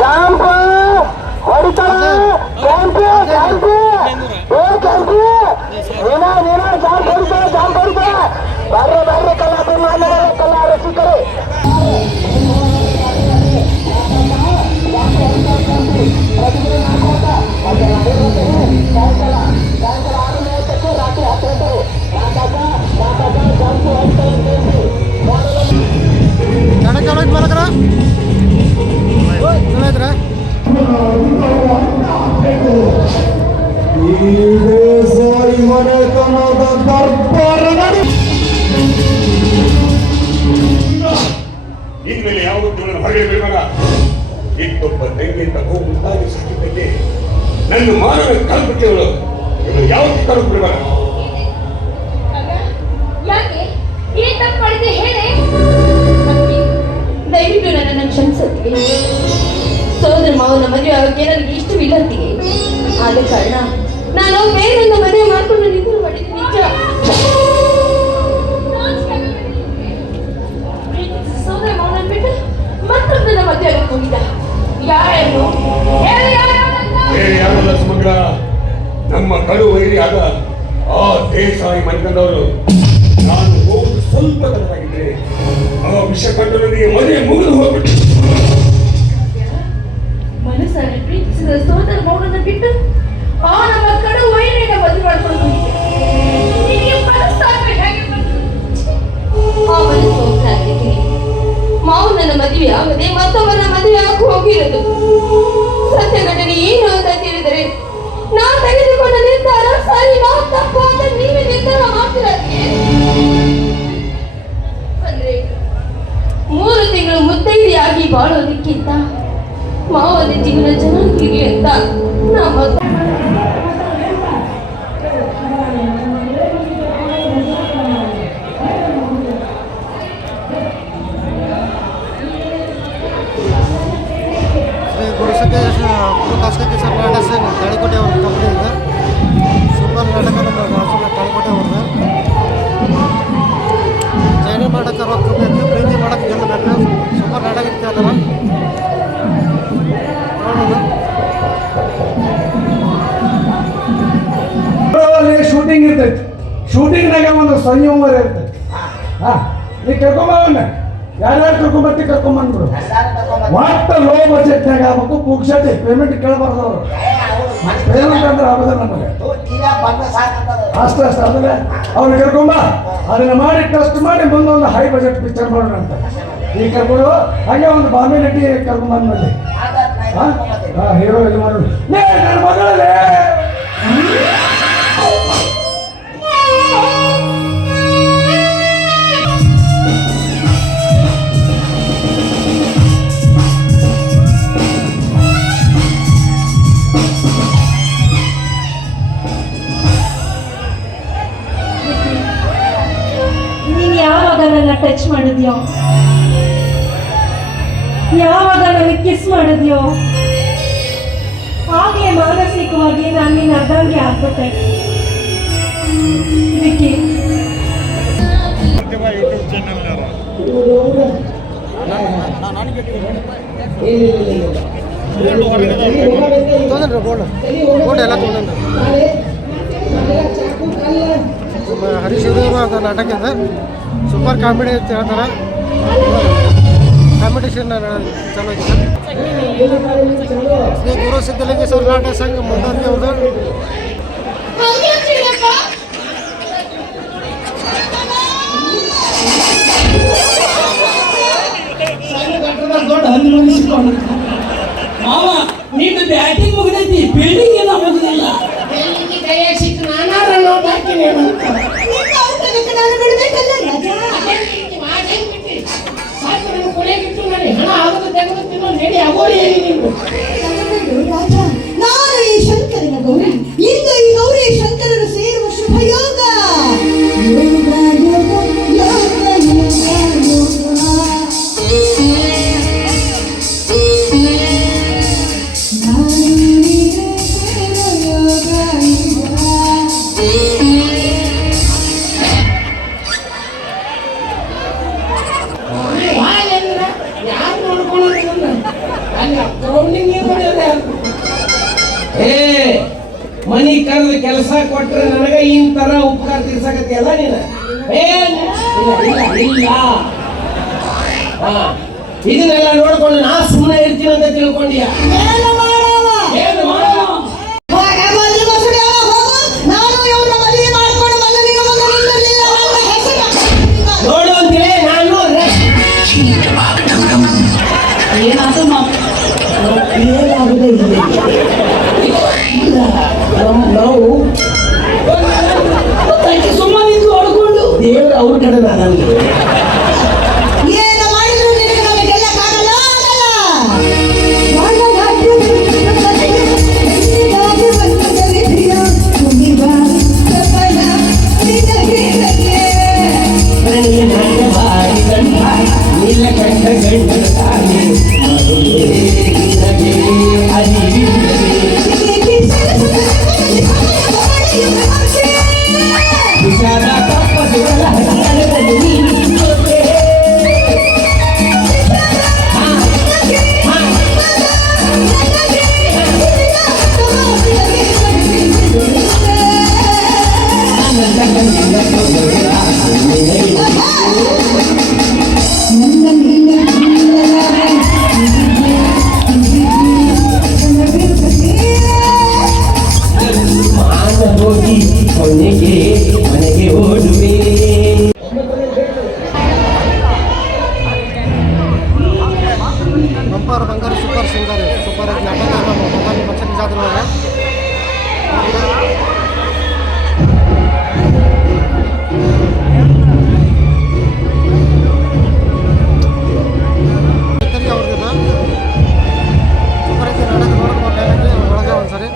ಜಾಂಪ್ ಹೊಡಿತಾಳ ಕ್ಯಾಂಪಿ ಕ್ಯಾಂಪಿ ಏ ಕ್ಯಾಂಪಿ ನೀನ ಜಾಂಪ್ ಹೊಡಿತಾಳ ಬರ್ರೆ ಬರ್ರೆ ಕಲ್ಲ ರಸಿಕರೇ ಇನ್ಮೇಲೆ ಯಾವುದೋ ಜೀವನ ಹೊರಗೆ ಬೀಳಬೇಡ. ಇತ್ತೊಬ್ಬ ತಂಗಿಯಿಂದ ಹೋಗಿ ಸಾಕಿದ್ದಕ್ಕೆ ನನ್ನ ಮಾನವ ಕಲ್ಪಿಕೆಗಳು ಇವರು ಯಾವತ್ತೂ ಕಲ್ಪು ಬಿಡಬೇಡ. ದಯವಿಟ್ಟು ನನ್ನನ್ನು ಕ್ಷಮಿಸುತ್ತೀವಿ. ಸೋದರ ಮಾವನ ಮದುವೆ ಆಗೋಕ್ಕೆ ನನಗೆ ಇಷ್ಟವಿಲ್ಲ ಅಂತೀವಿ. ಆದ ಕಾರಣ ನಾನು ಬೇರೆಯಿಂದ ಮದುವೆ ಮಾಡ್ಕೊಂಡು ನಿಂತು ಮಾಡಿದ್ದು ನಿಜ. ಸೋದರ ಮಾವನ ಬಿಟ್ಟು ಮತ್ತೊಂದನ್ನ ಮದುವೆ ಆಗಕ್ಕೆ ಹೋಗಿದ್ದ. ಯಾರು ಯಾರಲ್ಲ ಸಮಗ್ರ ನಮ್ಮ ಕಡು ವೈರಿ ಆದ ಆ ದೇಸಾಯಿ ಮನೆತನದವರು. ನಾನು ಹೋಗಿ ಸ್ವಲ್ಪ ತಡವಾಗಿದ್ದೆ. ಆ ವಿಷ ಕಂಡು ನನಗೆ ಮದುವೆ ಮುಗಿದು ಹೋಗ್ಬಿಟ್ಟು ಮನಸ್ಸನ್ನು ಪ್ರೀತಿಸಿದ ಸೋದರ ಮೌನನ್ನು ಬಿಟ್ಟು ಆ ನಮ್ಮ ಕಡು ವೈರಿನ ಮದುವೆ ಮಾಡ್ಕೊಂಡು ಹೋಗಿದ್ದೆ. ಆ ಮನಸ್ಸು ಹೋಗ್ತಾಗಿದ್ದೀನಿ. ಮಾವು ನನ್ನ ಮದುವೆ ಆಗದೆ ಮತ್ತೊಬ್ಬನ ಮದುವೆ ಆಗಿ ಹೋಗಿರೋದು. ಸತ್ಯ ಘಟನೆ ಏನು ಅಂತ ತಿಳಿದರೆ ನಾವು ತೆಗೆದುಕೊಂಡ ನಿರ್ಧಾರ ಸರಿ ನಾವು ತಪ್ಪು ಅಂತ ನೀವೇ ನಿರ್ಧಾರ ಮಾಡ್ತಿರೋದಕ್ಕೆ ಅಂದ್ರೆ 3 ತಿಂಗಳು ಮುತ್ತೈದೆಯಾಗಿ ಬಾಳೋದಕ್ಕಿಂತ ಮಾವನ ಜೀವನ ಚೆನ್ನಾಗಿರ್ಲಿ ಅಂತ ನಮ್ಮ ತಾಳಿಕೋಟೆ ಅವ್ರ ಕಂಪ್ನಿಯಿಂದ ಸೂಪರ್ ನಾಟಕ ನಮ್ಮ ತಾಳಿಕೋಟೆ ಅವ್ರದ್ದು ಜೈನ ಮಾಡಕ್ಕೆ ರೊಕ್ಕ ಬೇಕು, ಪ್ರೀತಿ ಮಾಡಕ್ಕೆ ಗೆಲ್ಲಬೇಕು. ಸೂಪರ್ ನಾಟಕ ಇರ್ತಾರ ಶೂಟಿಂಗ್ ಇರ್ತೈತಿ. ಶೂಟಿಂಗ್ನಾಗ ಒಂದು ಸಂಯಮ ಇರ್ತೈತಿ. ನೀ ಕರ್ಕೊಂಬವನ್ನ ಯಾರ್ಯಾರು ಕರ್ಕೊಂಬಂದ್ಬಿಡು. ಒಟ್ಟು ಲೋ ಬಜೆಟ್ನಾಗ ಆಗ್ಬೇಕು. ಪುಕ್ಷಟಿ ಪೇಮೆಂಟ್ ಕೇಳಬಾರ್ದು ಅವರು. ಪೇಮೆಂಟ್ ಅಂದ್ರೆ ಆಗೋದ ನಮಗೆ ಅಷ್ಟೇ ಅಂದ್ರೆ ಅವ್ರಿಗೆ ಕರ್ಕೊಂಬ ಅದನ್ನ ಮಾಡಿ ಟೆಸ್ಟ್ ಮಾಡಿ ಮುಂದೊಂದು ಹೈ ಬಜೆಟ್ ಪಿಕ್ಚರ್ ಮಾಡೋಣ ಅಂತ. ಈಗ ಕರ್ಕೊಂಡು ಹಾಗೆ ಒಂದು ಬಾಂಬೆ ನಟಿ ಕರ್ಕೊಂಬಂದ್ಮೇಲೆ ಹೀರೋ ಇದು ಮಾಡೋದು. ನನ್ನ ಮಗಳೇ ಟಚ್ ಮಾಡಿದ್ಯೋ, ಯಾವಾಗ ನನಗೆ ಕಿಸ್ ಮಾಡಿದ್ಯೋ ಹಾಗೆ ಮಾನಸಿಕವಾಗಿ ನಾನು ನಿನ್ನ ಅರ್ಧಂಗೆ ಆಗ್ಬಿಟ್ಟೆ. ವಿಕ್ಕಿ ಹರೀಶ್ ಅದು ನಾಟಕ ಇದೆ. ಸೂಪರ್ ಕಾಮಿಡಿ ಅಂತ ಹೇಳ್ತಾರೆ. ಕಾಂಪಿಟೇಷನ್ ಚಲೋ ಇದೆ. ಶ್ರೀ ಗುರು ಸಿದ್ಧಲಿಂಗೇಶ್ವರ ನಾಟಕ ಸಂಘ ಮುಂದಾದಿ ಅವ್ರದ್ದು ದೊಡ್ಡ ಮಾವ ನೀನು ಬ್ಯಾಟಿಂಗ್ ಮುಗಿದೈತಿ, ಫೀಲ್ಡಿಂಗ್ ಏನೋ ಮುಗಿದಿಲ್ಲ. ನಾನು ಈ ಶಂಕರನ ಗೌರಿ. ಇಂದು ಈ ಗೌರಿ ಶಂಕರನು ಸೇರುವ ಶುಭ ಯೋಗ. ಯಾರು ನೋಡ್ಕೊಳ್ಳೋದು ಕೊಟ್ರೆ ನನಗೆ ಇಂತರ ಉಪಕಾರ ತೀರ್ಸಕತ್ತಿಯಲ್ಲ ನೀನು ಏನ್ ಇಲ್ಲ ಇಲ್ಲ ಇಲ್ಲ ಹಾ ಇದನ್ನೆಲ್ಲ ನೋಡ್ಕೊಂಡು ನಾ ಸುಮ್ಮನೆ ಇರ್ತೀನಿ ಅಂತ ತಿಳ್ಕೊಂಡಿಯ ಏನು ಮಾಡವ? ಏನು ಮಾಡೋಣ ಹೋಗ ಮಲ್ಲಿ ಮೊಸರು ಯಾವ ಹೋಗು. ನಾನು ಇವ್ರನ್ನ ಮದುವೆ ಮಾಡ್ಕೊಂಡು ಬಂದು ನಿನ್ನ ಮುಂದೆ ನಿಂತಿರ್ಲಿಲ್ಲ. ನನ್ನ ಹೆಸರು ನೋಡು ಅಂತೇಳಿ ನಾನು ಏನಾದ್ರು ಏನಾಗುದೇ ಇಲ್ಲ ನಾವು ಸುಮ್ಮನೆ ಹೊಡ್ಕೊಂಡು ದೇವ್ರ ಅವ್ರ ಕಡೆ ನನಗೆ ಏನು ಮಾಡಿದ್ರು ನಿನಗೆ ನಮಗೆ ಗೆಲ್ಲಕ್ಕಾಗಲ್ಲ ಆಗಲ್ಲ. ನೀಲ ಕಂಡ ಗಂಡ ತಾನೆ ವಿಷಾದ ತಪ್ಪದುಗಳ ಹೋಗಿ ಕೊನೆಗೆ ಮನೆಗೆ ಓಡುವೆ ಬಂಪರ್ ಬಂಗಾರ ಸೂಪರ್ ಸಿಂಗರ್ ಸೂಪರ್ ಆಗಿ ನಾಟಕ ಮೊಬೈಲ್ ಪಕ್ಷ ಜಾತ್ರೆ ಅವ್ರದ್ದು ಸೂಪರ್ ಆಗಿ ನಾಟಕ ನೋಡೋಕೆ ಒಳಗೆ ಒಂದ್ಸರಿ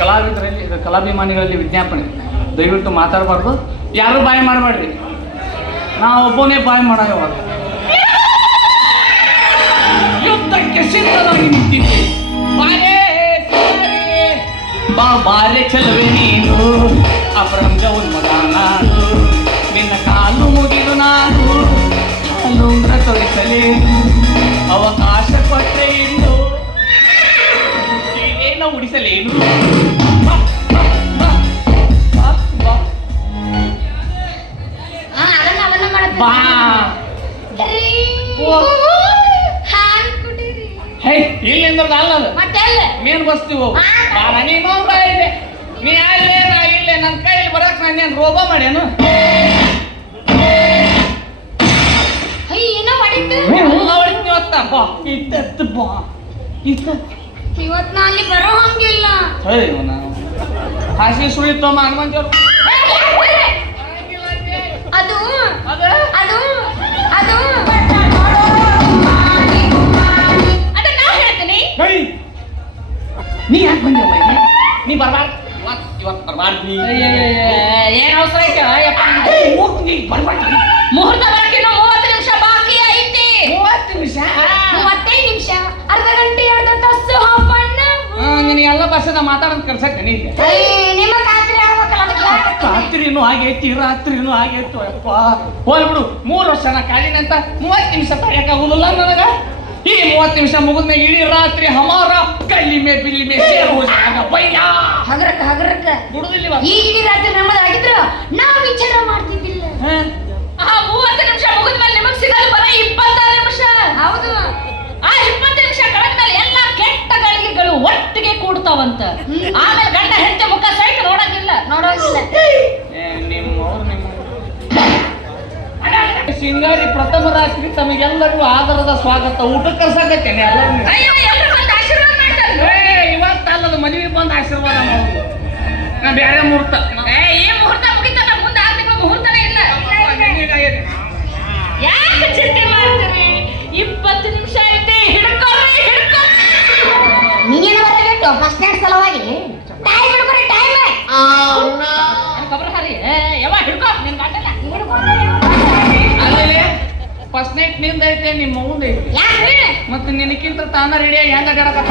ಕಲಾವಿದರಲ್ಲಿ ಕಲಾಭಿಮಾನಿಗಳಲ್ಲಿ ವಿಜ್ಞಾಪನೆ ದಯವಿಟ್ಟು ಮಾತಾಡಬಾರ್ದು ಯಾರು ಬಾಯಿ ಮಾಡಬೇಡ್ರಿ ನಾವು ಒಬ್ಬನೇ ಬಾಯಿ ಮಾಡವ ಯುದ್ಧಕ್ಕೆ ಸಿದ್ಧರಾಗಿ ನಿಂತಿದ್ದೆ ಬಾರೆ ಚಲುವೆ ನೀನು ಅಪರಂಗ ಉನ್ಮಗ ನಾನು ನಿನ್ನ ಕಾಲು ಮುಗಿದು ನಾನು ಕಾಲುಂಗ್ರ ತೊಳಿಸಲೇನು ಅವಕಾಶ ಕೊಟ್ಟರೆ ಇನ್ನು ಸೀರೆಯನ್ನು ಉಡಿಸಲೇನು ಬಾ ಹೇ ಇಲ್ಲಿಂದ ಅಲ್ಲ ಮೀನು ಬಸ್ತೀವಿ ನೀನು ಇದೆ ನೀ ಅಲ್ಲೇ ನಾ ಇಲ್ಲೇ ನನ್ನ ಕೈಲಿ ಬರಕ್ ನಾನೇನು ರೋಗ ಮಾಡ್ಯಾನು ಹೊಡಿತೀವತ್ತ ಬಾ ಇತ್ತ ಬಾ ಇತ್ತ ಇವತ್ತು ನಾ ಅಲ್ಲಿ ಬರೋ ಹಂಗಿಲ್ಲ. ಹಾಸಿ ಸುಳಿತಮ್ಮ ಹನುಮಂತವ್ರು ಅದು ಅದು ಅದು ಅದು ಅದನ್ನ ನಾ ಹೇಳ್ತೀನಿ. ನೀ ಯಾಕೆ ಬಂದಿವ ನೀ ಬರ್ಬಾರ್ದು ಇವತ್ತು ಬರ್ಬಾರ್ದು ನೀ ಏನ್ ಅವಸರ ಐತೆ ಬರ್ಬಾರ್ದು ಮುಹೂರ್ತ ಬರಕ್ಕೆ 30 ನಿಮಿಷ ಬಾಕಿ ಐತಿ. 30 ನಿಮಿಷ 35 ನಿಮಿಷ ಅರ್ಧ ಗಂಟೆ ಅರ್ಧ ತಾಸು ಹಾಪಣ್ಣ ನಿನಗೆಲ್ಲ ಬಸ್ಸದ ಮಾತಾಡೋದು ಕರ್ಸಕ್ಕೆ ನೀ ನಿಮ್ಮ ಖಾತ್ರಿ ಆಗ್ಬೇಕಲ್ಲ ಅದಕ್ಕೆ ರಾತ್ರಿನೂ ಆಗೈತಿ ರಾತ್ರಿನೂ ಆಗೈತು ಅಪ್ಪ ಹೋಗ್ಬಿಡು 3 ವರ್ಷ ನಾ ಕಾಲಿನಂತ 30 ನಿಮಿಷ ತಡೆಯಕ್ಕಾಗುದಿಲ್ಲ ನನಗ ಈ 30 ನಿಮಿಷ ಮುಗಿದ್ಮೇಲೆ ಇಡೀ ರಾತ್ರಿ ಹಮಾರ ಕಲ್ಲಿ ಮೇ ಬಿಲ್ಲಿ ಮೇ ಸೇರ್ ಹೋಗ ಬಯ್ಯ ಹಗರಕ್ಕ ಬಿಡುದಿಲ್ಲ ಈ ಇಡೀ ರಾತ್ರಿ ನಮ್ಮದಾಗಿದ್ರ ನಾವ್ ವಿಚಾರ ಮಾಡ್ತಿದ್ದಿಲ್ಲ. ಆ 30 ನಿಮಿಷ ಮುಗಿದ್ಮೇಲೆ ನಿಮಗ್ ಸಿಗಲ್ಲ ಬರ 26 ನಿಮಿಷ. ಹೌದು ಆ 20 ನಿಮಿಷ ಕಳೆದ್ಮೇಲೆ ಎಲ್ಲ ಕೆಟ್ಟ ಗಳಿಗೆಗಳು ಒಟ್ಟಿಗೆ ಕೂಡ್ತಾವಂತ. ಆಮೇಲೆ ಗಂಡ ಹೆಂಡತಿ ಮುಖ ಸಹಿತ ನೋಡಂಗಿಲ್ಲ. ಸಿಂಗಾರಿ ಪ್ರಥಮ ರಾತ್ರಿ ತಮಗೆಲ್ಲರಿಗೂ ಆದರದ ಸ್ವಾಗತ ಊಟಕ್ಕೆ ಕರ್ಸಾಕತ್ತೇನೆ ಇವತ್ತಲ್ಲದ ಮದುವೆ ಬಂದು ಆಶೀರ್ವಾದ ಮಾಡೋದು ನಾ ಬೇರೆ ಮುಹೂರ್ತ ಈ ಮುಹೂರ್ತ ಮುಗಿತಲ್ಲ ಮುಂದೆ 6 ತಿಂಗಳು ಮುಹೂರ್ತನೇ ಇಲ್ಲ. ಯಾಕೆ ಚಿಂತೆ ಮಾಡ್ತೀರಿ? 20 ನಿಮಿಷ ಐತಿ ಹಿಡ್ಕೊಳ್ರಿ ನೀನು ಬರಬೇಕು ಫಸ್ಟ್ ನೈಟ್ ಸಲುವಾಗಿ ಟೈಮ್ ಹಿಡ್ಕೊರಿ ಟೈಮ್ ಖಬರ್ ಹರಿ ಯಾವ ಹಿಡ್ಕೊ ನಿನ್ ಮಾತಲ್ಲ ಅಲ್ಲಿ ಫಸ್ಟ್ ನೈಟ್ ನಿಂದ ಐತೆ ನಿಮ್ಮ ಮುಂದೆ ಐತಿ ಯಾಕ್ರಿ ಮತ್ತೆ ನಿನಕ್ಕಿಂತ ತಾನ ರೆಡಿಯಾಗಿ ಹೆಂಗ ಅಡ್ಯಾಡಕತ್ತ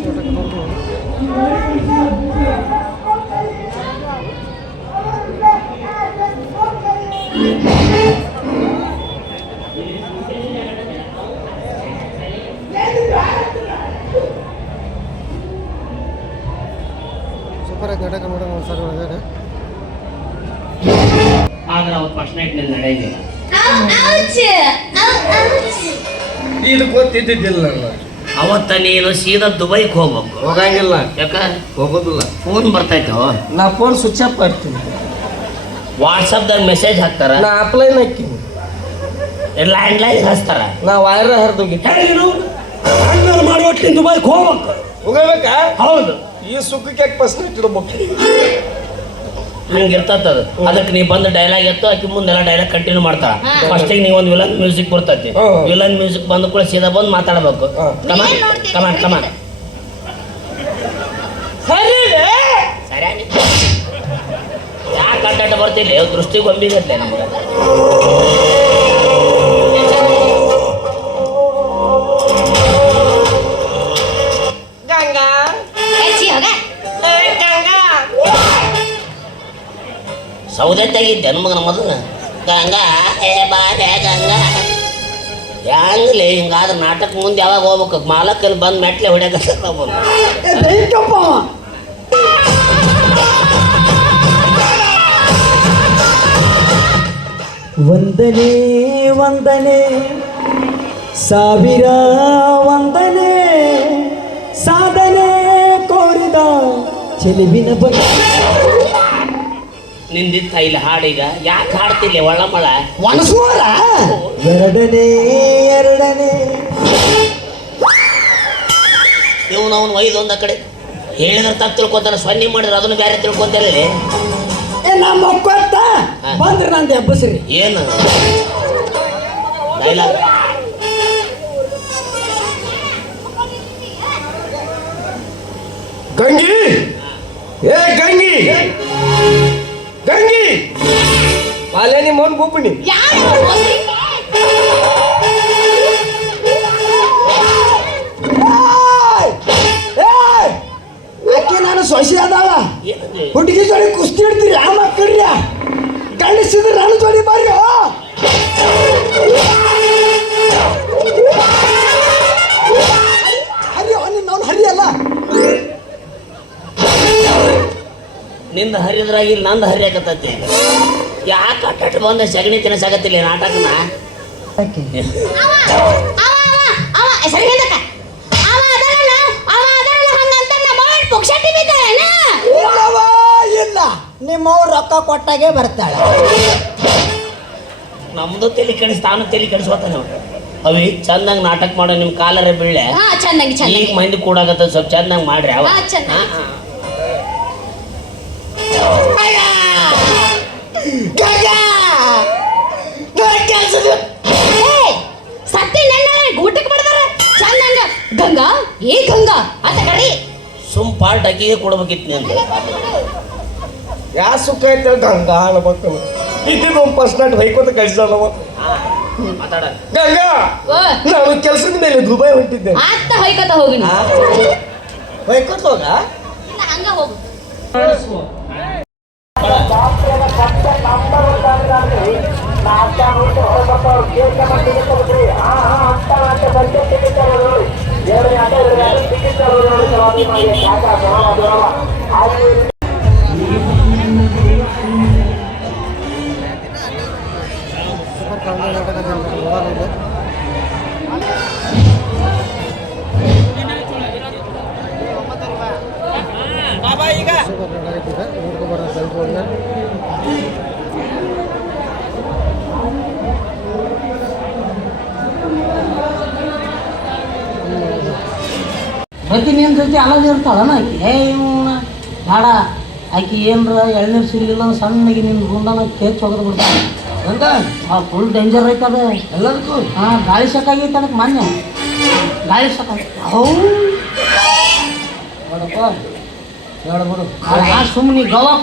ತೋಟಕ್ಕೆ ನೋಡ್ಬೋದು. ಸೂಪರ್ ಆಗಿ ನಾಟಕ ನೋಡೋಣ ಸರ್ ಒಳಗಡೆ. ಆದ್ರೆ ಅವತ್ತು ಫಸ್ಟ್ ನೈಟ್ ನಲ್ಲಿ ನಡೆಯಲಿಲ್ಲ. ಇದು ಗೊತ್ತಿದ್ದಿದ್ದಿಲ್ಲ ನನಗೆ. ಅವತ್ತ ನೀನು ಸೀದಾ ದುಬೈಗೆ ಹೋಗ್ಬೇಕು. ಹೋಗಂಗಿಲ್ಲ, ಯಾಕ ಹೋಗೋದಿಲ್ಲ. ಫೋನ್ ಬರ್ತೈತೋ, ನಾ ಫೋನ್ ಸ್ವಿಚ್ ಆಫ್ ಮಾಡ್ತೀನಿ. ವಾಟ್ಸಪ್ದಾಗ ಮೆಸೇಜ್ ಹಾಕ್ತಾರ, ನಾ ಅಪ್ಲೈನ್ ಹಾಕಿನಿ. ಲ್ಯಾಂಡ್ಲೈನ್ ಹಚ್ತಾರ, ನಾ ವೈರ್ ಹರಿದೋಗಿ ಮಾಡ್ಬಿಟ್ಟು ದುಬೈಗೆ ಹೋಗ್ಬೇಕು. ಹೋಗಬೇಕಾ? ಹೌದು, ಈ ಸುಖಕ್ಕೆ ಯಾಕೆ ಫಸ್ಟ್ ನೈಟ್ ಇಡ್ಬೇಕು? ಹಂಗೆ ಇರ್ತದ. ಅದಕ್ಕೆ ನೀ ಬಂದು ಡೈಲಾಗ್ ಎತ್ತು, ಆಕಿ ಮುಂದೆಲ್ಲ ಡೈಲಾಗ್ ಕಂಟಿನ್ಯೂ ಮಾಡ್ತಾಳ. ಫಸ್ಟಿಗೆ ನೀವು ಒಂದು ವಿಲನ್ ಮ್ಯೂಸಿಕ್ ಬರ್ತೈತಿ. ವಿಲನ್ ಮ್ಯೂಸಿಕ್ ಬಂದ ಕೂಡ ಸೀದಾ ಬಂದು ಮಾತಾಡಬೇಕು. ಕಮಾನ್ ಕಮಾನ್ ಕಮಾನ್. ಸರಿ ಯಾಕೆ ಅಡ್ಡಾಟ ಬರ್ತಿಲ್ಲ, ದೃಷ್ಟಿ ಗೊಂಬಿಗತ್ತೆ ನಮ್ಗೆ. ಗಂಗಾ ಸೌದೆ ತೆಗಿದ್ದೆ ನಮಗನ ಮೊದಲು. ಗಂಗಾ ಏ ಬಾರೆ ಗಂಗಾ ಹೆಂಗ್ಲಿ ಹಿಂಗಾದ್ರೆ ನಾಟಕ ಮುಂದೆ ಯಾವಾಗ ಹೋಗ್ಬೇಕು? ಮಾಲಕಲ್ಲಿ ಬಂದು ಮೆಟ್ಲೆ ಹೊಡ್ಯಾಕ ಬಂದು ವಂದನೆ ವಂದನೆ ಸಾವಿರ ವಂದನೆ ಸಾಧನೆ ಕೋರಿದ ಚೆಲುವಿನ ಬಗ್ಗೆ. ನಿಂದಿತ್ತ ಇಲ್ಲಿ ಹಾಡೀಗ ಯಾಕೆ ಹಾಡ್ತಿಲ್ಲ ಒಳಮಳ ಒಣಸೋರ ಎರಡನೇ ಇವನು ಅವನು ಒಯ್ದೊಂದ ಕಡೆ ಹೇಳಿದ್ರೆ ತಪ್ಪು ತಿಳ್ಕೊತಾನೆ. ಸೊನ್ನೆ ಮಾಡಿದ್ರೆ ಅದನ್ನು ಬೇರೆ ತಿಳ್ಕೊತಾರೆ. ನಮ್ಮ ಮಕ್ಕತ್ತ ಬಂದ್ರೆ ನಂದು ಎಬ್ಬಸ್ರಿ. ಏನು ಡೈಲಾಗ್? ಗಂಗಿ, ಏ ಗಂಗಿ, ಗಂಗಿ ಬಾಲ್ಯ ನಿಮ್ಮ ಮೌನ್ ಬೂಪಣಿ. ಅಕ್ಕಿ ನಾನು ಸೊಸೆ ಅದಾವ. ಏನದು? ಹುಡುಗಿ ಜೋಡಿ ಕುಸ್ತಿ ಇಡ್ತೀರಿ ಆ ಮಕ್ಕಳ್ರಿ, ಗಂಡಿಸಿದ್ರೆ ನಾನು ಜೋಡಿ ಬರ್ರಿ. ಹರಿಯೋ ನಿನ್ನ ಹರಿಯಲ್ಲ. ನಿಂದ ಹರಿದ್ರಾಗಿ ನಂದು ಹರಿಯಾಕತ್ತೈತಿ. ಯಾಕೆ ಅಟ್ಟ ಬಂದ ಸಗಣಿ ತಿನ್ನಸಾಗತ್ತಿಲ್ಲ ನಾಟಕನ? ಇಲ್ಲ, ನಿಮ್ಮವ್ರು ರೊಕ್ಕ ಕೊಟ್ಟಾಗೆ ಬರ್ತಾಳೆ. ನಮ್ದು ತಲೆ ಕೆಡಿಸ್, ತಾನು ತಲೆ ಕೆಡಿಸ್ಕೊತಾನೆ. ಅವಿ ಚಂದಂಗ್ ನಾಟಕ ಮಾಡೋ ನಿಮ್ ಕಾಲರ ಬೀಳೆ ಚೆನ್ನಾಗಿ ಈಗ ಮಂದಿ ಕೂಡಾಗತ್ತ, ಸ್ವಲ್ಪ ಚಂದಂಗ್ ಮಾಡ್ರಿ. ಅವ ಸತ್ತಿ ನನ್ನ ಊಟಕ್ಕೆ ಬರ್ತಾರ ಚಂದಂಗ. ಗಂಗಾ ಏ ಗಂಗಾ ಅಂತ ಕರಿ ಸುಮ್ ಪಾರ್ಟ್ ಅಕ್ಕಿಗೆ ಕೊಡ್ಬೇಕಿತ್ತು ಅಂತ. ಯಾ ಸುಖ ಐತೆ ಗಂಗಾ ಅನ್ಬೇಕು. ಇದ್ದಿದ್ದು ಒಂದು ಫಸ್ಟ್ ನೈಟ್ ಹೊಯ್ಕೋತ ಕಳಿಸ್ದವ. ಮಾತಾಡ ಗಂಗಾ, ನಾನು ಕೆಲಸದ ಮೇಲೆ ದುಬೈ ಹೊಂಟಿದ್ದೆ. ಆತ ಹೊಯ್ಕೋತ ಹೋಗಿ ಹೊಯ್ಕೋತ ಹೋಗ ಹಂಗ ಹೋಗು. ಸೂಪರ್ ಕಾಮಿಡಿ ನಾಟಕ ನೋಡೋಣ. ಸೂಪರ್ ನಾಟಕ ಇದೆ, ನೋಡ್ಕೊಬಾರ ಸೆಲ್ಫೋನ್ನ. ಪ್ರತಿ ನಿನ್ನ ಜೊತೆ ಅಲ್ಲದ ಇರ್ತಾಳನ ಆಕಿ ಇವನ ಬೇಡ ಆಕಿ ಏನರ ಎಳ್ನೀರು ಸಿಗಲಿಲ್ಲ ಸಣ್ಣಗೆ ನಿನ್ನ ಗುಂಡನ ಕೇಚ್ ಹೋಗೋದು ಬಿಡ್ತಾಳೆ ಅಂತ ಫುಲ್ ಡೇಂಜರ್ ಐತದ ಎಲ್ಲದಕ್ಕೂ ಗಾಳಿ ಶಕ್ ಆಗೈತೆ ಅದಕ್ಕೆ ಮಾನ್ಯ ಗಾಳಿ ಶಕ್ ಹೌ ನೋಡಪ್ಪ ಹೇಳ್ಬಿಡು ಸುಮ್ಮನೆ ಗವಾಕ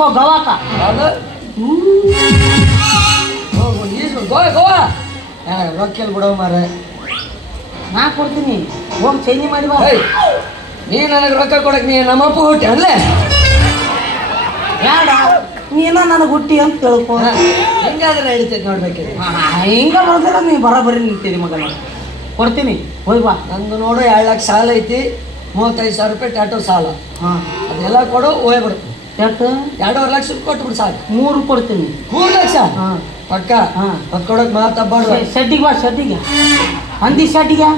ಗೋವಾ ರೊಕ್ಕ ಬಿಡೋ ಮಾರ ನಾ ಕೊಡ್ತೀನಿ ಹೋಗಿ ಚೈನಿ ಮಾಡಿ ಬಾ ನೀ ನನಗೆ ರೊಕ್ಕ ಕೊಡಕ್ಕೆ ನೀ ನಮ್ಮಪ್ಪ ಹುಟ್ಟಿ ಅಲ್ಲೇ ಬೇಡ ನೀನ ನನಗೆ ಹುಟ್ಟಿ ಅಂತ ತಿಳ್ಕೊ ಹೆಂಗಾದ್ರೆ ಹೇಳ್ತೈತೆ ನೋಡ್ಬೇಕಿದೆ ಹಿಂಗ ಬರ್ದಿರ ನೀ ಬರೋಬ್ಬರಿ ನಿಂತೀನಿ ಮಗನ ಕೊಡ್ತೀನಿ ಹೋಯ್ ಬಾ ನಂದು ನೋಡು 2 ಲಕ್ಷ ಸಾಲ ಐತಿ 35,000 ರೂಪಾಯಿ ಟ್ಯಾಟೋ ಸಾಲ ಅದೆಲ್ಲ ಕೊಡು ಹೋಗ್ಬಿಡು ಎಷ್ಟು 2.5 ಲಕ್ಷ ಕೊಟ್ಬಿಡು ಸಾಕು 3 ಕೊಡ್ತೀನಿ 3 ಲಕ್ಷ ಪಕ್ಕ ಅದು ಕೊಡೋಕೆ ಮಾತಾಡ್ಬಾರ್ದು ಶೆಡ್ಡಿಗೆ ಬಾ ಶೆಡ್ಡಿಗೆ ಅಂದಿ ಶೆಡ್ಡಿಗೆ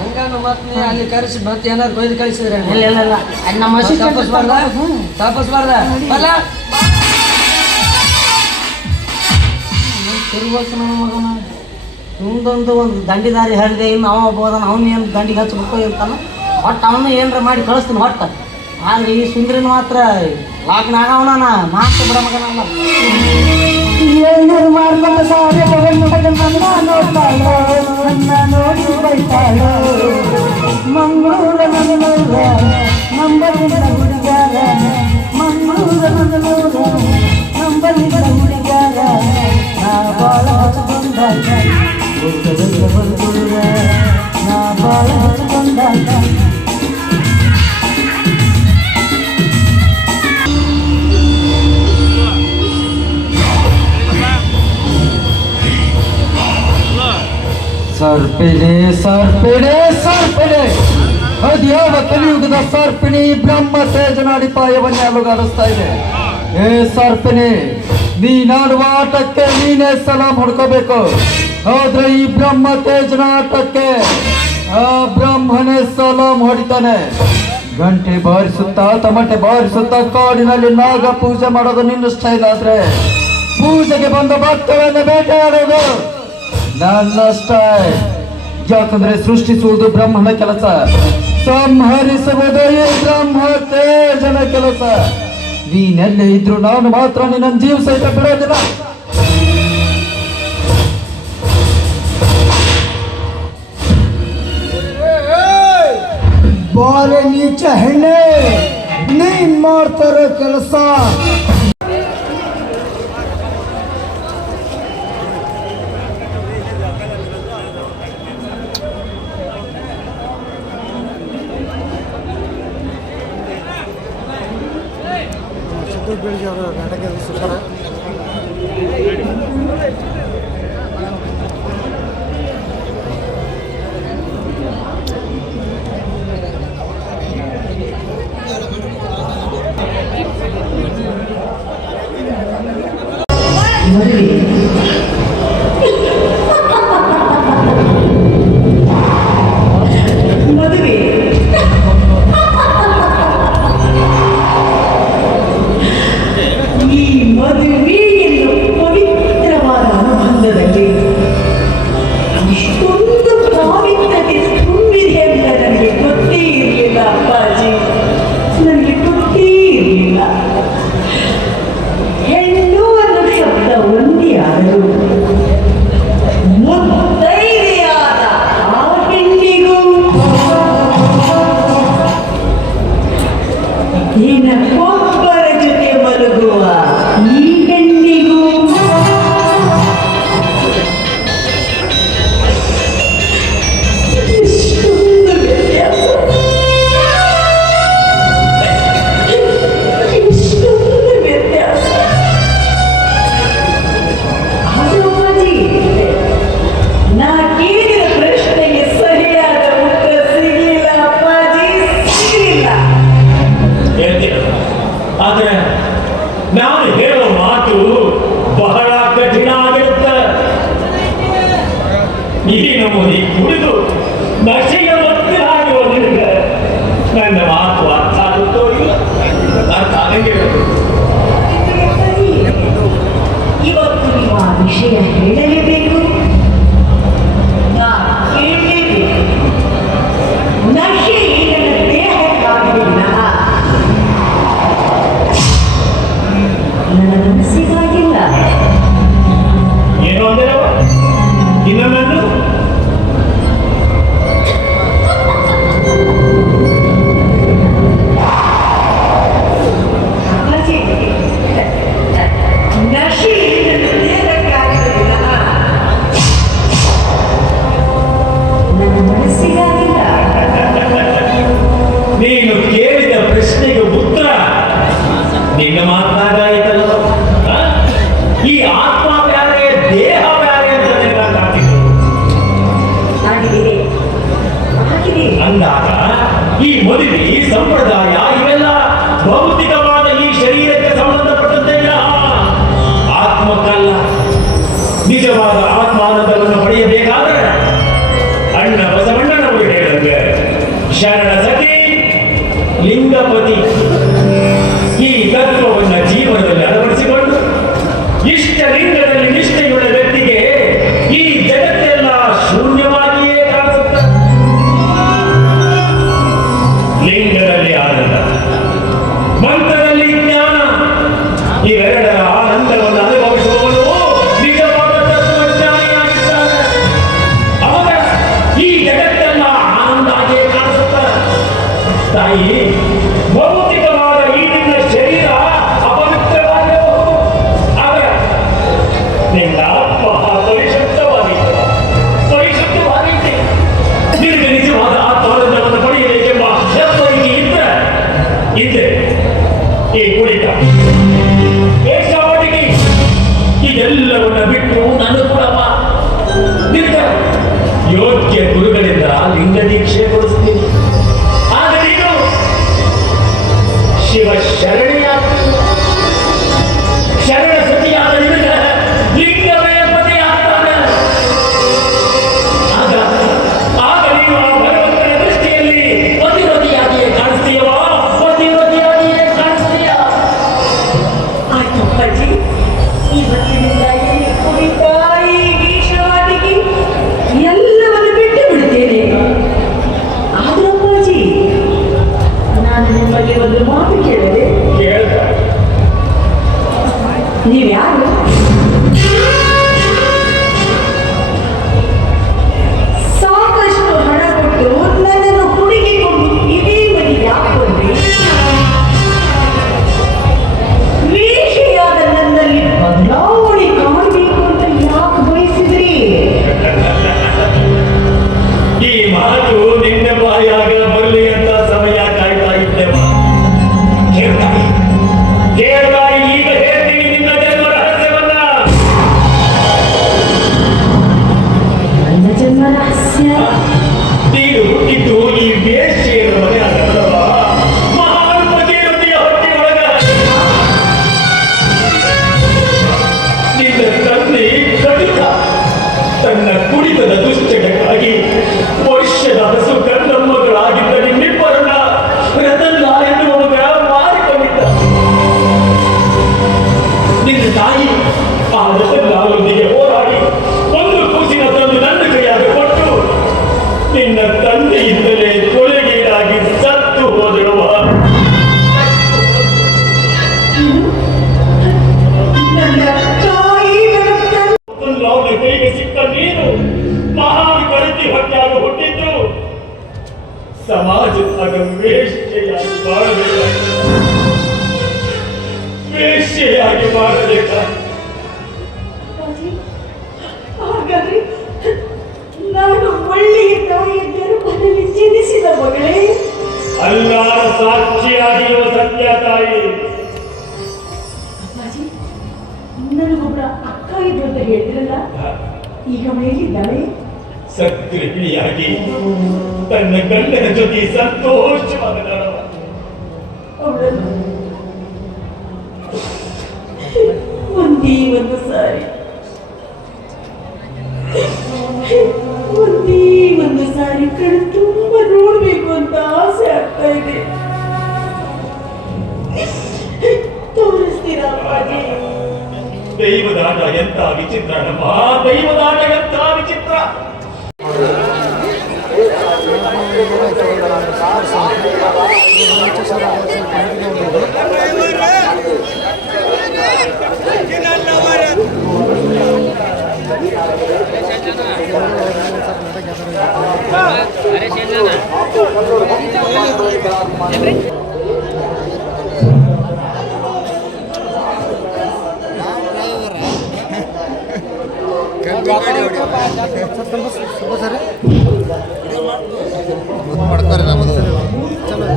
ಹಂಗಾನು ಮತ್ತೆ ಅಲ್ಲಿ ಕರೆಸಿ ಮತ್ತೆ ಏನಾರು ಕೊಯ್ದು ಕಳಿಸಿದ್ರೆ ಇಲ್ಲ ನಮ್ಮ ತಾಪಸ್ಬಾರ್ದ ಅಲ್ಲ ತಿರುಗೋಸ ನನ್ನ ಮಗನ ಮುಂದೊಂದು ಒಂದು ದಂಡಿದಾರಿ ಹರಿದೆ ಇನ್ನು ಅವ ಒಬ್ಬ ಅವನು ಏನು ದಂಡಿಗೆ ಹಚ್ಬೇಕು ಅಂತಾನ ಒಟ್ಟು ಅವನು ಏನರ ಮಾಡಿ ಕಳಿಸ್ತೀನಿ ಒಟ್ಟು ಆದ್ರೆ ಈ ಸುಂದ್ರಿನ ಮಾತ್ರ ಲಾಗ್ನ ಆಗವನ ಮಾತು ಬಿಡ ಮಗನಲ್ಲ ಏನಾರು ಮಾಡ್ಕೊಂಡ ಸಾರೆ ನೋಡಿ ಬೈತಾಳೋ ಮಂಗಳೂರ ಮಂಗಳೂರ ನಂಬಲಿಂದ ಹುಡುಗಾರ ಮಂಗಳೂರ ಮಂಗಳೂರ ನಂಬಲಿಂದ ಹುಡುಗಾರ ನಾ ಬಾಳ ಹಚ್ಕೊಂಡಾಗ ಬಂದೂರ ನಾ ಬಾಳ ಹಚ್ಕೊಂಡಾಗ ಸರ್ಪಿಣೆ ಅದ್ಯಾವ ಕಲಿಯುಗದ ಸರ್ಪಿಣಿ ಬ್ರಹ್ಮ ತೇಜನಾಡಿಪಾಯವನ್ನೇ ಅಲುಗಾಡಿಸ್ತಾ ಇದೆ. ಏ ಸರ್ಪಿಣಿ, ನೀನಾಡುವ ಆಟಕ್ಕೆ ನೀನೇ ಸಲಾಂ ಹೊಡ್ಕೋಬೇಕು. ಆದ್ರೆ ಈ ಬ್ರಹ್ಮ ತೇಜನ ಆಟಕ್ಕೆ ಆ ಬ್ರಹ್ಮನೇ ಸಲಾಂ ಹೊಡಿತಾನೆ. ಗಂಟೆ ಬಾರಿಸುತ್ತಾ ತಮಟೆ ಬಾರಿಸುತ್ತಾ ಕಾಡಿನಲ್ಲಿ ನಾಗ ಪೂಜೆ ಮಾಡೋದು ನಿನ್ನ ಸ್ಟೈಲ್ ಆದ್ರೆ, ಪೂಜೆಗೆ ಬಂದ ಭಕ್ತರನ್ನು ಬೇಟೆಯಾಡೋದು ನನ್ನ ಸ್ಟೈಲ್. ಯಾಕಂದ್ರೆ ಸೃಷ್ಟಿಸುವುದು ಬ್ರಹ್ಮನ ಕೆಲಸ, ಸಂಹರಿಸುವುದು ಈ ಬ್ರಹ್ಮ ತೇಜನ ಕೆಲಸ. ನೀನೆಲ್ಲೇ ಇದ್ರು ನಾನು ಮಾತ್ರ ನಿನ್ನ ಜೀವ ಸಹಿತ ಬಿಡೋದಿಲ್ಲ. ಬಾರೆ ನೀಚ ಹೆಣ್ಣೆ, ನೀನ್ ಮಾಡ್ತಾರೋ ಕೆಲಸ ಬೆಳಿಗ್ಗೆ ಅವರು ನಾಟಕ ಸೂಪರ. ಇವತ್ತು ನೀವು ಆ ವಿಷಯ ಹೇಳಲೇಬೇಕು, ನಾ ಕೇಳಲೇಬೇಕು. ನಶೆ ಈಗಲೇ ಈ ಮದುವೆ ಈ ಸಂಪ್ರದಾಯ ಇವೆಲ್ಲ ಭೌತಿಕವಾದ ಈ ಶರೀರಕ್ಕೆ ಸಂಬಂಧಪಟ್ಟಂತೆ ಆತ್ಮಕ್ಕಲ್ಲ. ನಿಜವಾದ ಆತ್ಮಾನಂದವನ್ನು ಪಡೆಯಬೇಕಾದರೆ ಅಣ್ಣ ಬಸವಣ್ಣನವರು ಹೇಳಿದಂಗೆ ಶರಣ ಸತಿ ಲಿಂಗಪತಿ ಈ ತತ್ವವನ್ನು ಜೀವನದಲ್ಲಿ ಅಳವಡಿಸಿಕೊಂಡು ಇಷ್ಟ ಲಿಂಗದಲ್ಲಿ ನಿಷ್ಠೆಯುಳ್ಳ ವ್ಯಕ್ತಿಗೆ ಈ ಜಗತ್ತೆಲ್ಲ ಶೂನ್ಯವಾಗಿಯೇ ಕಾಣಿಸುತ್ತದೆ. ಲಿಂಗದಲ್ಲಿ ಆನಂದ, ಮಂತ್ರದಲ್ಲಿ ಜ್ಞಾನ, ಇವೆರಡರ ಆನಂದವನ್ನು ಅನುಭವಿಸುವವನು ನಿಜವಾದ ತತ್ವಜ್ಞಾನಿಯಾಗಿದ್ದಾನೆ. ಅವಾಗ ಈ ಜಗತ್ತೆಲ್ಲ ಆನಂದಾಗಿಯೇ ಕಾಣಿಸುತ್ತದೆ. ತಾಯಿ, ಭೌತಿಕವಾದ ಈ ನಿನ್ನ ಶರೀರ ಅಪವಿತ್ರವಾಗಿರಬಹುದು, ಆದರೆ ನಿನ್ನ ಆತ್ಮ ಪರಿಶುದ್ಧವಾಗಿದೆ. ನಿನಗೆ ನಿಜವಾದ ಆತ್ಮಾನಂದವನ್ನು ಪಡೆಯಬೇಕೆಂಬ ಹೆಬ್ಬರಿಕೆ ಇದ್ದರೆ ಈ ಕುಡಿತ, ವೇಷವಾಟಿಕೆ ಇದೆಲ್ಲವನ್ನ ಬಿಟ್ಟು ನಾನು ಕೊಡಪ್ಪ, ನಿನ್ನ ಯೋಗ್ಯ ಗುರುಗಳಿಂದ ಲಿಂಗ ದೀಕ್ಷೆ ಕೊಡಿಸ್ತೀನಿ. ಆದರೆ ನೀನು ಶಿವ ಶರಣೆಯಾಗ್ತೀನಿ. ಶರಣ ಸತಿಯಾದ ನಿನಗೆ ಲಿಂಗವೇ ಪತಿಯಾಗ್ತಾನೆ. ಆಗ ನೀನು ಆ ಭಗವಂತನ ದೃಷ್ಟಿಯಲ್ಲಿ ಪತಿವ್ರತಿಯಾಗಿಯೇ ಕಾಣಿಸ್ತೀಯವ, ಪತಿವ್ರತಿಯಾಗಿಯೇ ಕಾಣಿಸ್ತೀಯ. ಆಯ್ತು ಅಪ್ಪಾಜಿ, ಇವತ್ತಿನಿಂದ ಈ ಕುಡಿತ, ಈ ವೇಷವಾಟಿಕೆ ಎಲ್ಲವನ್ನು ಬಿಟ್ಟು ಬಿಡುತ್ತೇನೆ. ಆದ್ರೂ ಅಪ್ಪಾಜಿ, ನಾನು ನಿಮ್ಮಲ್ಲಿ ಒಂದು ಮಾತು ಕೇಳಿದೆ. ನೀವ್ಯಾರು? ಸಾಕಷ್ಟು ಹಣ ಕೊಟ್ಟು ನನ್ನನ್ನು ಹುಡುಗಿಕೊಂಡು ಇದೇ ಮನೆ ಯಾಕೊಂಡ್ರಿ? ವೇಷಿಯಾದ ನನ್ನಲ್ಲಿ ಬದಲಾವಣೆ ಕಾಣಬೇಕು ಅಂತ ಯಾಕೆ ಬಯಸಿದ್ರಿ? ಈ ಮಾತು ನಿನ್ನ ಬಾಯಾಗ ಬರಲಿ ಅಂತ ಸಮಯ ಕಾಯ್ತಾ ಇದ್ದೇವ. ಕೇಳ್ತಾಯಿ, ಈಗ ಹೇಳ್ತೀನಿ ನಿನ್ನ ಜನ್ಮ ರಹಸ್ಯವನ್ನ. ನನ್ನ ಜನ್ಮ ರಹಸ್ಯ? ನೀನು ಹುಟ್ಟಿದ್ದು ಈ ವೇಶ್ಯೆಯ ಮನೆಯಾಗಲ್ಲವ, ಮಹಾನ್ ಪತಿವ್ರತಿಯ ಹೊಟ್ಟೆಯೊಳಗ. ನಿನ್ನ ತಂದೆ ಕಟುಕ ತನ್ನ ಕುಡಿತದ ದುಶ್ಚಟಕ್ಕಾಗಿ ವರ್ಷದ ಹಸು ಗಂಧಮ್ಮಗಳಾಗಿದ್ದ ನಿಮ್ಮಿಬ್ಬರನ್ನ ರತನ್ನ ಎನ್ನುವವಗ ಮಾರಿಕೊಂಡಿದ್ದ. ನಿನ್ನ ತಾಯಿ ಆ ರತನ್ನೊಂದಿಗೆ ಹೋರಾಡಿ ಒಂದು ಕೂಸಿನ ತಂದು ನನ್ನ ಕೈಯಾಗ ಕೊಟ್ಟು ನಿನ್ನ ತಂದೆಯಿಂದಲೇ ಕೊಲೆಗೀಡಾಗಿ ಸತ್ತು ಹೋದಳುವ. ನನ್ನ ತಾಯಿ ಅವನ ಕೈಗೆ ಸಿಕ್ಕ ನೀನು ಮಹಾನ್ ಕರಿತಿ ಹೊಟ್ಟಾಗ ಹುಟ್ಟಿದ್ದು ಸಮಾಜದಾಗ ವೇಶ್ಯೆಯಾಗಿ ಮಾಡಬೇಕಾಗಿ. ಹಾಗಾದ್ರೆ ನಾನು ಒಳ್ಳೆಯ ತಾಯಿಯ ಗರ್ಭದಲ್ಲಿ ಜನಿಸಿದ ಮಗಳೇ? ಅಲ್ಲಾರ ಸಾಕ್ಷಿಯಾಗಿರುವ ಸತ್ಯ ತಾಯಿ. ಅಪ್ಪಾಜಿ, ನನಗೊಬ್ಬರ ಅಕ್ಕ ಇದ್ರು ಅಂತ ಹೇಳಿದ್ರಲ್ಲ, ಈಗ ಮೇಲಿದ್ದಾಳೆ? ಸತ್ಕೃತಿಯಾಗಿ ತನ್ನ ಗಂಡನ ಜೊತೆ ಸಂತೋಷವಾದ ಅವಳನ್ನು ಒಂದೇ ಒಂದು ಸಾರಿ ಕಣ್ಣು ತುಂಬ ನೋಡ್ಬೇಕು ಅಂತ ಆಸೆ ಆಗ್ತಾ ಇದೆ. ತೋರಿಸ್ತೀರಾ ಅಪ್ಪಾಜಿ? ದೈವದಾಟ ಎಂತ ವಿಚಿತ್ರ ನಮ್ಮ ದೈವದಾಟ ಎಂತ ವಿಚಿತ್ರ. ಮಾಡ್ತಾರೆ ನಮ್ಮದು ಚಲೋ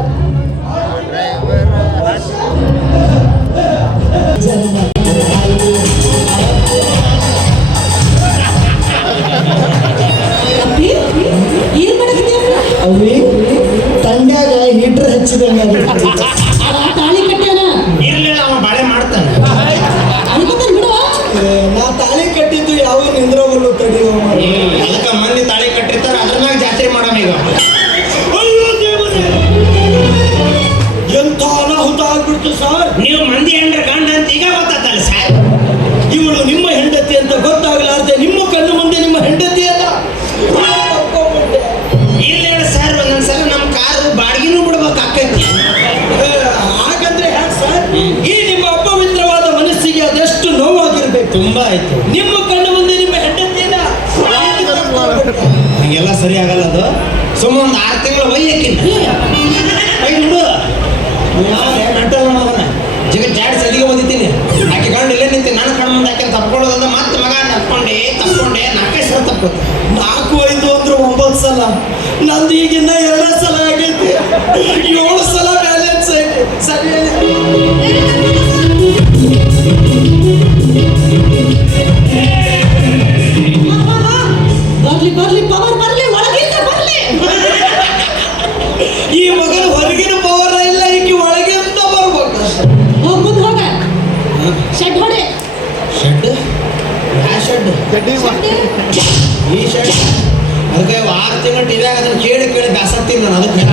ಅವಿ ತಂಡ್ಯಾಗ ಹಂಗೆಲ್ಲ ಸರಿ ಆಗಲ್ಲ ಅದು. ಸುಮ್ಮ ಒಂದು 6 ತಿಂಗಳು ಒಯ್ಯಕ್ಕಿನ್ನ ಬಿಡು. ಮೆಂಟಲ್ ಮಗನ ಜಗ ಜಾಡಿ ಸದಿಗೆ ಓದಿತೀನಿ. ಆಕೆ ಗಂಡು ಇಲ್ಲೇ ನಿಂತೀನಿ, ನನ್ನ ಕಣ್ಣು ಮುಂದೆ ಆಕೆ ತಪ್ಕೊಳ್ಳೋದಂದ ಮತ್ತೆ ಮಗ ತಪ್ಕೊಂಡೆ 4 ಸಲ ತಪ್ಕೋತ. 4, 5 ಅಂದ್ರೆ 9 ಸಲ. ನಂದು ಈಗಿನ್ನ 2 ಸಲ ಆಗೈತಿ. 7 ಸಲ ಬ್ಯಾಲೆನ್ಸ್ ಐತಿ. ಸರಿ ಬರ್ಲಿ ಪವರ್ ಬರ್ಲಿ, ಒಳಗಿಂದ ಬರ್ಲಿ. ಈ ಮಗನ ಹೊರಗಿನ ಪವರ್ ಇಲ್ಲ, ಈಕಿ ಒಳಗಿಂದ ಬರ್ಬೇಕು. ಹೋಗ್ ಮುಂದೆ ಹೋಗ. ಶೆಡ್ ಹೊಡೆ. ಶೆಡ್? ಯಾವ ಶೆಡ್? ಈ ಶೆಡ್ ಅದಕ್ಕೆ 6 ತಿಂಗಳು ಟಿವಿ ಅದನ್ನ ಕೇಳಿ ಬ್ಯಾಸತ್ತೀನಿ ನಾನು. ಅದಕ್ಕೆ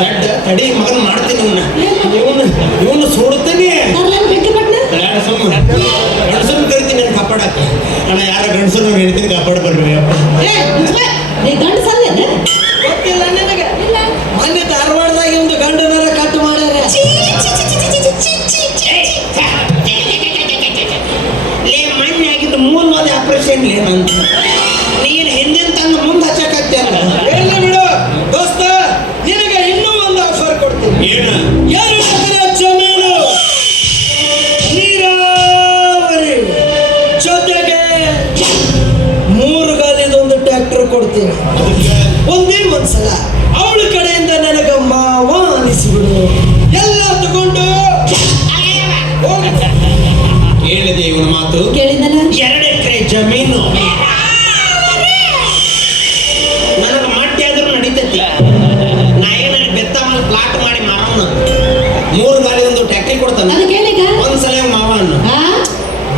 ಶೆಡ್ ತಡಿ ಮಗನ ಮಾಡ್ತೀನಿ. ಇವನ್ನ ಸುಡ್ತೀನಿ. ಗಂಡಸನ್ನು ಕರಿತೀನಿ ನಾನು ಕಾಪಾಡಕ್ಕೆ. ಅಣ್ಣ ಯಾರ ಗಂಡಸನ್ನು ಹೇಳ್ತೀನಿ ಕಾಪಾಡ ಬರ್ರಿ. ಗೊತ್ತಿಲ್ಲ ನಿನಗೆ? ಮೊನ್ನೆ ಧಾರವಾಡದಾಗ ಒಂದು ಗಂಡನರ ಕಟ್ ಮಾಡ್ಯಾರ. ಮೊನ್ನೆ ಆಗಿದ್ದು 3 ಮಂದಿ ಆಪರೇಷನ್ ನಂತ. ನೀನು ಹಿಂದಿನ ತಂದು ಮುಂದೆ ಹಚ್ಚಕತ್ತೆ ಅಲ್ಲ. ಎಲ್ಲಿ ಬಿಡು ದೋಸ್ತ, ನಿನಗೆ ಇನ್ನೂ ಒಂದು ಆಫರ್ ಕೊಡ್ತೀನಿ. ಏನು? 2 ಎಕರೆ ಜಮೀನು, ನೀರಾವರಿ, ಜೊತೆಗೆ 3 ಗಾಲಿದೊಂದು ಟ್ರ್ಯಾಕ್ಟರ್ ಕೊಡ್ತೀನಿ. ಒಂದೇ ಒಂದ್ಸಲ ಅವಳ ಕಡೆಯಿಂದ ನನಗೆ ಮಾವ ಅನಿಸಿಬಿಡು. ಎಲ್ಲ ತಗೊಂಡು ಕೇಳಿದೆ ಇವನ ಮಾತು. ಕೇಳಿದಲ್ಲ? 2 ಎಕರೆ ಜಮೀನು ನನಗೆ ಮಟ್ಟಿ ಆದ್ರೂ ನಡೀತೈತಿ. ನಾ ಏನಾರ ಬೆತ್ತ ಮೇಲೆ ಪ್ಲಾಟ್ ಮಾಡಿ ಮಾರವನು 3 ಗಾಲಿ ಒಂದು ಟ್ಯಾಕ್ಟ್ರಿ ಕೊಡ್ತಾನೆ. ಅದು ಕೇಳಿಗ? ಒಂದ್ಸಲ ಮಾವ ಅನ್ನು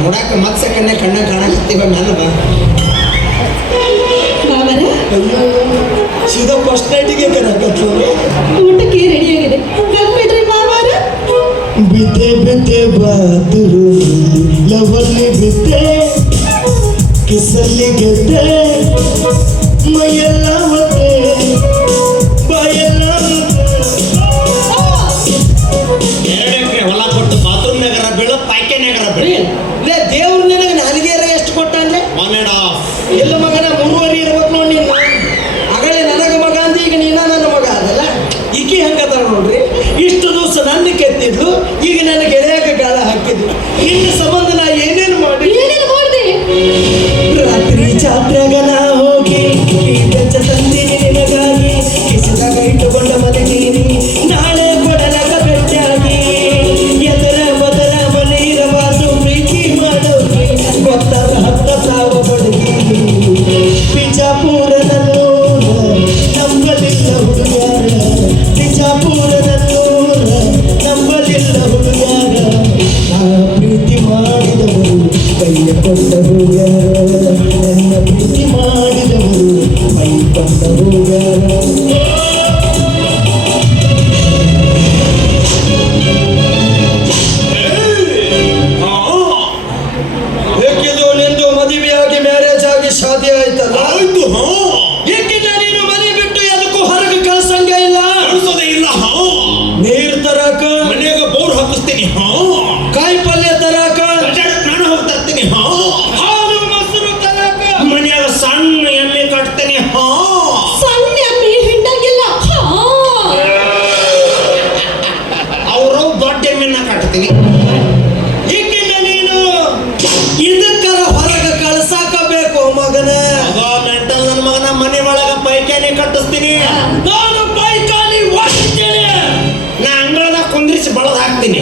ನೋಡಾಕ ಮತ್ಸ ಕಣ್ಣೆ ಕಾಣಕತ್ತೀವ ನನಗ. ಸೀದಾ ಫಸ್ಟ್ ನೈಟಿಗೆ ಕರಕತ್ತು. ಊಟಕ್ಕೆ ರೆಡಿ ಆಗಿದೆ. ಕಲ್ಬಿಡ್ರಿ ಮಾವಾರ. ಬಿದ್ದೆ ಬಾತುರು ಲವಲ್ಲಿ ಬಿದ್ದೆ, ಕಿಸಲ್ಲಿ ಗೆದ್ದೆ, ಮೈಯೆಲ್ಲ ಒತ್ತೆ, ಬಾಯೆಲ್ಲ 2 ಎಕರೆ ಹೊಲ ಕೊಟ್ಟು ಬಾತ್ರೂಮ್ ನಗರ ಬೀಳು, ಪಾಯ್ಕೆ ನಗರ ಬೀಳು. ದೇವ್ರು ನಿನಗೆ ನಾಲಿಗೆರ ಎಷ್ಟು ಕೊಟ್ಟಂದ್ರೆ 1.5 ಎಲ್ಲ ಮಗನ 3.5 ಇರ್ಬೇಕು ನೋಡಿ. ನಿನ್ನ ಅಗಳೇ ನನಗೆ ಮಗ ಅಂತ ಈಗ ನೀನ ನನ್ನ ಮಗ ಅದಲ್ಲ. ಈಕಿ ಹಂಗದ ನೋಡ್ರಿ. ಇಷ್ಟು ದಿವಸ ನನ್ನ ಕೆತ್ತಿದ್ಲು, ಈಗ ನನ್ನ ಗೆಳೆಯಾಗ ಗಾಳ ಹಾಕಿದ್ಲು. ಇನ್ನು ಸಂಬಂಧ ನಾ ಏನೇನು ಮಾಡಿ ರಾತ್ರಿ ಜಾತ್ರೆಗ ನಾ ಹೋಗಿ ಬೆಚ್ಚ ತಂದಿನಿ ನಿನಗಾಗಿ. ಕಿಸದಾಗ ಇಟ್ಟುಕೊಂಡ ಮಲಗೀನಿ, ನಾಳೆ ಕೊಡಲಾಗ ಬೆಚ್ಚಾಗಿ. ಎದರ ಬದರ ಮನೀರವಾದು ಪ್ರೀತಿ ಮಾಡೋಗಿ, ಗೊತ್ತಾಗ 10 ಸಾವ ಬಡಗಿ. ಬಿಜಾಪುರದಲ್ಲೂ ನಂಬಲಿಲ್ಲ ಹುಡುಗಾರ, ಬಿಜಾಪುರದಲ್ಲೂ ನಂಬಲಿಲ್ಲ ಹುಡುಗಾರ. ನಾ ಪ್ರೀತಿ ಮಾಡಿದವರು ಕೈಯ ಕೊಟ್ಟರು ಯಾರ, ನನ್ನ ಪ್ರೀತಿ ಮಾಡಿದವರು ಕೈ ಬಂದರು ಯಾರ. ಏಕಿದು ನಿಂದು ಮದುವೆಯಾಗಿ ಮ್ಯಾರೇಜ್ ಆಗಿ ಶಾದಿ ಆಯ್ತಲ್ಲ? ಆಯ್ತು. ಏಕಿದೆ ನೀನು ಮನೆ ಬಿಟ್ಟು ಅದಕ್ಕೂ ಹೊರಗೆ ಕಳ್ಸಂಗೆ ಇಲ್ಲ? ಕಳಿಸೋದೇ ಇಲ್ಲ. ನೀರ್ ತರಾಕ, ಮನೆಯಾಗ ಬೋರ್ ಹಾಕಿಸ್ತೀನಿ. ಕಾಯಿ ಪಲ್ಯ ತರಾಕ, ನಾನು ಹೋಗಿ ತರ್ತೀನಿ. ಹಾಲು ಮೊಸರು ತರಾಕ, ಮನೆಯಾಗ ಸಣ್ಣ ಎಮ್ಮೆ ಕಟ್ತೀನಿ. ಸಣ್ಣ ಹಿಂಡಂಗಿಲ್ಲ. ಅವರು ದೊಡ್ಡ ಎಮ್ಮೆನ ಕಟ್ತೀನಿ. ಏಕಿದೆ ನೀನು ಇದಕ್ಕರ ಹೊರಗೆ ಕಳ್ಸಾಕಬೇಕು ಮಗನ. ಮೆಂಟಲ್ ನನ್ನ ಮಗನ ಮನೆ ಒಳಗ ಪೈಖಾನೆ ಕಟ್ಟಿಸ್ತೀನಿ. ನಾನು ಪೈಕಾನಿ ಓಡಿಸ್ತೇನೆ. ನಾ ಅಂಗಳದಾಗ ಕುಂದ್ರಿಸಿ ಬಳದ್ ಹಾಕ್ತೀನಿ.